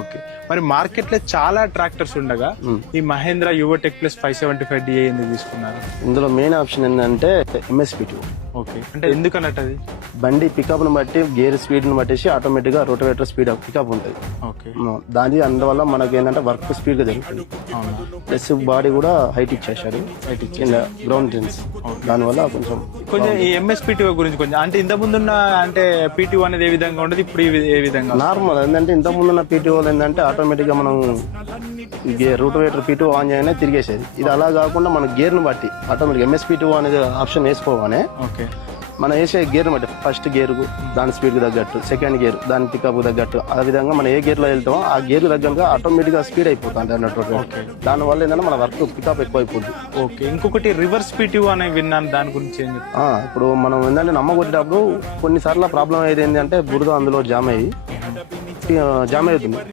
Okay. మరి market లో చాలా ట్రాక్టర్స్ ఉండగా ఈ మహేంద్ర యువటెక్ ప్లస్ 575DI ఎందుకు తీసుకున్నారు? ఇందులో మెయిన్ ఆప్షన్ ఏంటంటే MSP2. ఓకే, అంటే ఎందుకు అన్నట్టు అది? బండి పికప్ ను బట్టి గేర్ స్పీడ్ ను బట్టేసి ఆటోమేటిక్ గా రోటోవేటర్ స్పీడ్ పికప్ ఉంటుంది. ఓకే, దాని అందువల్ల మనకి ఏంటంటే వర్క్ స్పీడ్ గా జరుగుతుంది. ప్లస్ బాడీ కూడా హైట్ ఇచ్చేసాడు, కింద గ్రౌండ్ టెన్స్. దానివల్ల కొంచెం ఈ MSP2 గురించి కొంచెం అంటే ఇంత ముందున్న అంటే PTO అనేది ఏ విధంగా ఉండదు, ఇప్పుడు ఏ విధంగా? నార్మల్ ఏంటంటే ఇంత ముందున్న PTO ఏంటంటే ఆటోమేటిక్ గా మనం రోటోవేటర్ PTO ఆన్ చేయగానే తిరిగేసేది. ఇది అలా కాకుండా మన గేర్ ను బట్టి ఆటోమేటిక్ MSP2 అనేది ఆప్షన్ వేసుకోగానే ఓకే మనం వేసే గేర్ బట్టి ఫస్ట్ గేర్ దాని స్పీడ్ కి తగ్గట్టు, సెకండ్ గేర్ దాని పికప్ తగ్గట్టు, ఆ విధంగా మనం ఏ గేర్ లో వెళ్తామో ఆ గేర్ తగ్గట్టుగా ఆటోమేటిక్ గా స్పీడ్ అయిపోతుంది అన్నట్టు. దాని వల్ల ఏంటంటే మన వర్క్ పికప్ ఎక్కువ అయిపోతుంది. ఓకే, ఇంకొకటి రివర్స్ PTO అని విన్నాను, దాని గురించి ఏం చెప్తారు? ఇప్పుడు మనం ఏంటంటే నమ్మకొట్టేటప్పుడు కొన్నిసార్లు ప్రాబ్లం అయ్యేది ఏంటంటే బురద అందులో జామ్ అవుతుంది.